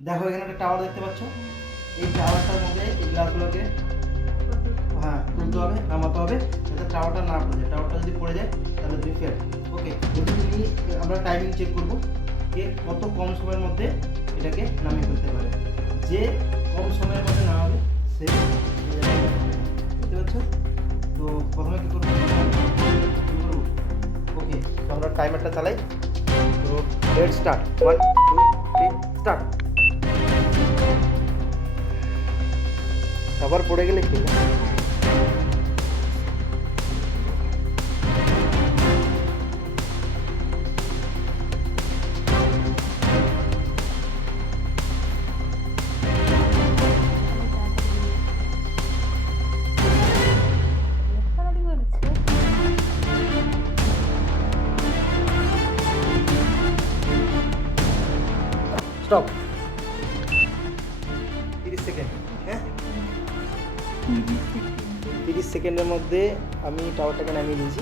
দেখো এখানে একটা টাওয়ার দেখতে পাচ্ছ, এই টাওয়ারটার মধ্যে এই গ্লাসগুলোকে হ্যাঁ তুলতে হবে, নামাতে হবে, যাতে টাওয়ারটা না পড়ে যায়। টাওয়ারটা যদি পড়ে যায় তাহলে তুমি ফেল। ওকে, যদি তুমি আমরা টাইমিং চেক করবো যে কত কম সময়ের মধ্যে এটাকে নামিয়ে ফেলতে পারে। যে কম সময়ের মধ্যে নামাবে সে বুঝতে পারছো? তো প্রথমে কী করবো, ওকে, তো আমরা টাইমারটা চালাই। তো লেট স্টার্ট, 1 2 3 স্টার্ট। আবার পড়ে গেলে কি স্টপ, 30 সেকেন্ড। হ্যাঁ 30 সেকেন্ডের মধ্যে আমি টাওয়ারটাকে নামিয়ে দিয়েছি।